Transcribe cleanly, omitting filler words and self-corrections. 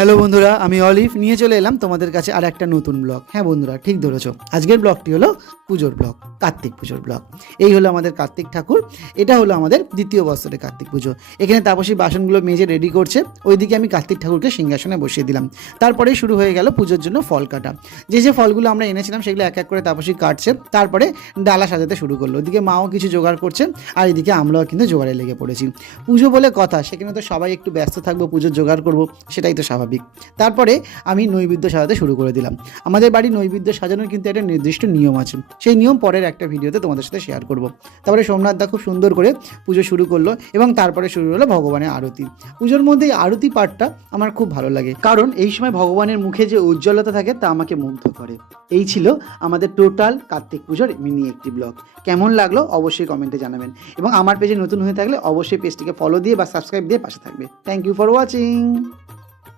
Hello বন্ধুরা, আমি olive নিয়ে চলে এলাম তোমাদের কাছে আর একটা নতুন ব্লগ। হ্যাঁ বন্ধুরা, ঠিক ধরেছো, আজকের ব্লগটি হলো পুজোর ব্লগ, কার্তিক পুজোর ব্লগ। এই হলো আমাদের কার্তিক ঠাকুর, এটা হলো আমাদের দ্বিতীয় বছরের কার্তিক পুজো। এখানে তাপসী বাসনগুলো মেজে রেডি করছে, ওইদিকে আমি কার্তিক ঠাকুরকে সিংহাসনে বসিয়ে দিলাম। তারপরে শুরু হয়ে গেল পুজোর জন্য ফল কাটা। যে ফলগুলো আমরা এনেছিলাম সেগুলো এক এক করে তাপসী কাটছে, তারপরে ডালা সাজাতে শুরু করলো। ওইদিকে মাও কিছু জোগাড় করছে, আর এদিকে আমরাও কিন্তু জোগাড়ে লেগে পড়েছি। পুজো বলে কথা, সেখানে তো সবাই একটু ব্যস্ত থাকবো, পুজোর জোগাড় করবো, সেটাই তো স্বাভাবিক। তারপরে আমি নৈবেদ্য সাজাতে শুরু করে দিলাম। আমাদের বাড়ির নৈবেদ্য সাজানোর কিন্তু একটা নির্দিষ্ট নিয়ম আছে, সেই নিয়ম পরের একটা ভিডিওতে তোমাদের সাথে শেয়ার করব। তারপরে সোমনাথ দা খুব সুন্দর করে পুজো শুরু করলো এবং তারপরে শুরু হলো ভগবানের আরতি। পুজোর মধ্যে এই আরতি পাঠটা আমার খুব ভালো লাগে, কারণ এই সময় ভগবানের মুখে যে উজ্জ্বলতা থাকে তা আমাকে মুগ্ধ করে। এই ছিল আমাদের টোটাল কার্তিক পুজোর মিনি একটি ব্লগ। কেমন লাগলো অবশ্যই কমেন্টে জানাবেন, এবং আমার পেজে নতুন হয়ে থাকলে অবশ্যই পেজটিকে ফলো দিয়ে বা সাবস্ক্রাইব দিয়ে পাশে থাকবে। Thank you for watching.